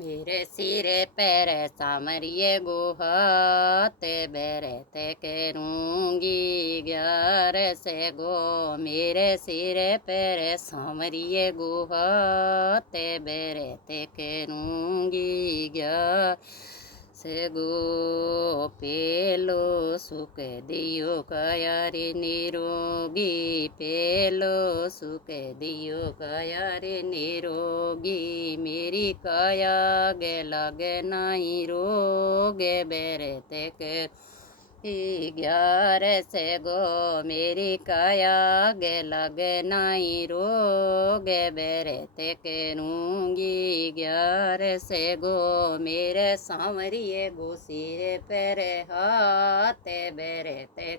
मेरे सिरे पैरे सामरिए गुहात बेरते करूँगी 11 से गो मेरे सिरे पैरे सामरिए गुहात बेरते करूँगी 11 से गो पेलो सुख दियो कयारी निरोगी पेलो सुख दियो कयारी निरोगी मेरी काया गे लगे नहीं रोगे बेरते के 11 से गो मेरी काया गे लगे नहीं रोगे बेरते करूँगी 11 से गो मेरे सांवरिए गो सिरे पेरे हाथ बेरते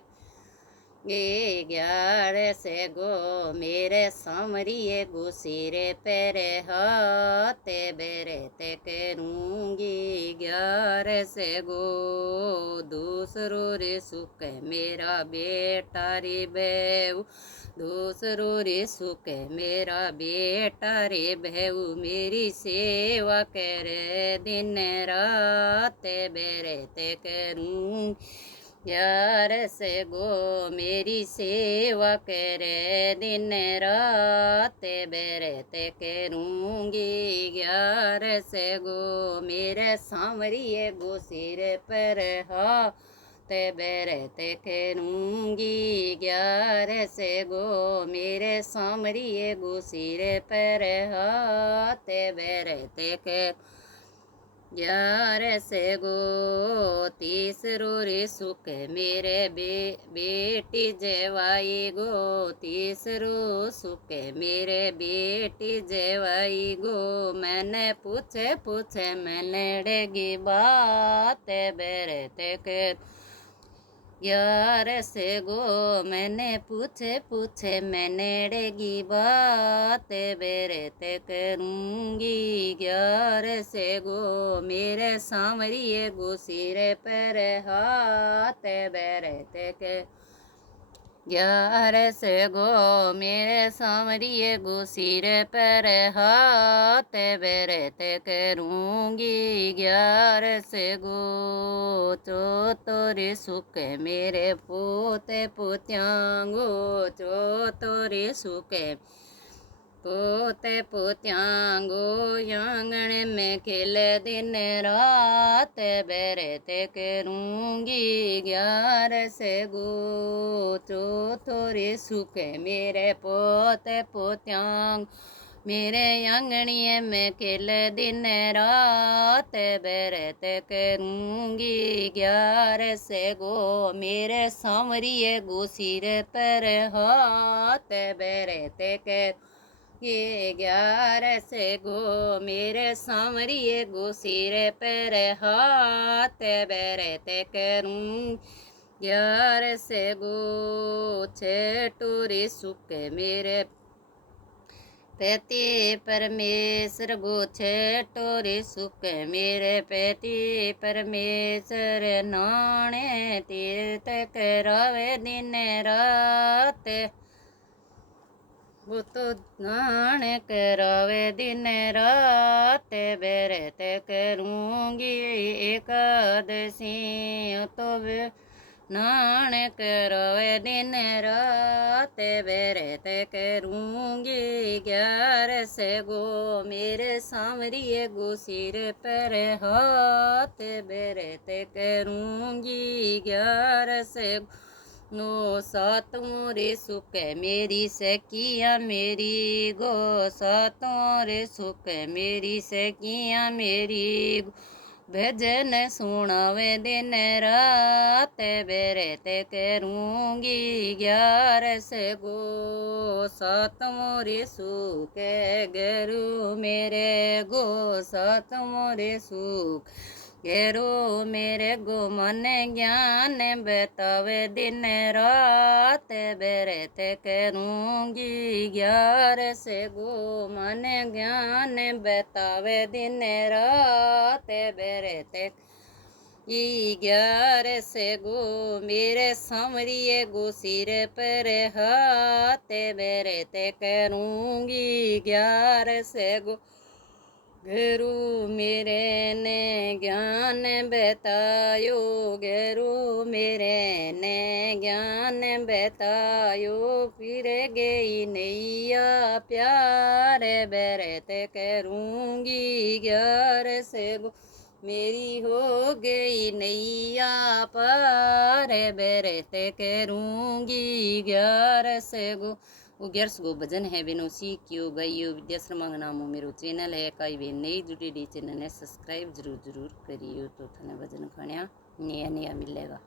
11 से गो मेरे सांवरिए गो सिरे पेरे हाथ बेरते करूँगी 11 से गो दूसरो रे सुख मेरा बेटा रे बेऊ दूसरो रे सुख मेरा बेटा रे बेऊ मेरी सेवा करे दिन रात बेरते करूँ 11 से गो मेरी सेवा करे दिन रात बेरते करूँगी 11 से गो मेरे सांवरिए गो सिर पर हाथ बेरते करूँगी 11 से गो मेरे सांवरिए गो सिर पर हाथ बेरते कर 11 से गो तीसरो रे सुख मेरे बेटी जवाई गो तीसरो सुख मेरे बेटी जवाई गो मैंने पूछे मैंने डेगी बात बेरते कर 11 से गो मैंने पूछे मैंने डेगी बात बेरते करूँगी 11 से गो मेरे सांवरिए गो सिरे पर हाथ बेरते के 11 से गो मेरे सांवरिए गो सिर पर हाथ बेरते करूँगी 11 से गो चो तोरे सुख मेरे पोते पोत्यांगो चो तोरे सुख पोते पोत्यांगो आंगन में खिल दिन रात बेरते करूँगी 11 से गो चो थोरे सुख मेरे पोते पोत्यांग मेरे आंगणिए में खिल दिन रात बेरते करूँगी 11 से गो मेरे सांवरिए गो सिर पर हाथ बेरते कर 11 से गो मेरे सांवरिए गो सिर पर हाथ बेरते करूँ 11 से गो छेटूरी सुख मेरे पैती परमेश्वर गो छेटूरी सुख मेरे पैती परमेश्वर नाणे तीर्थ करावे दिन रात वो तो नाण करावे दिन रात बेरते करूँगी एकादशी तो नाण करावे दिन रात बेरते करूँगी 11 से गो मेरे सांवरिए गो सिर पर हाथ बेरते करूँगी 11 से नो सातों रे सुख मेरी सखिया मेरी गो सातों रे सुख मेरी सखिया मेरी गो भजन सुनावे दिन रात बेरते करूँगी 11 से गो सातों रे सुख गुरु मेरे गो सातों रे सुख गेरो मेरे गो मन ज्ञान बतावे दिन रात बेरते करूँगी 11 से गो मन ज्ञान बतावे दिन रात बेरते 11 से गो मेरे सांवरिए गो सिर पर हाथ बेरते करूँगी 11 से गो गुरु मेरे ने ज्ञान बतायो, गुरु मेरे ने ज्ञान बतायो, फिर गई नैया प्यार बरत करूँगी ग्यार से गो, मेरी हो गई नैया पार बरत करूँगी ग्यारह से गो। 11 गो भजन है बेनो सीखियो गाइयो। विद्याश्रम नामो मेरो चैनल है। कई बेन नई जुड़ी डी चैनल है सब्सक्राइब जरूर जरूर करियो तो थाने भजन खाणिया नया नया मिलेगा।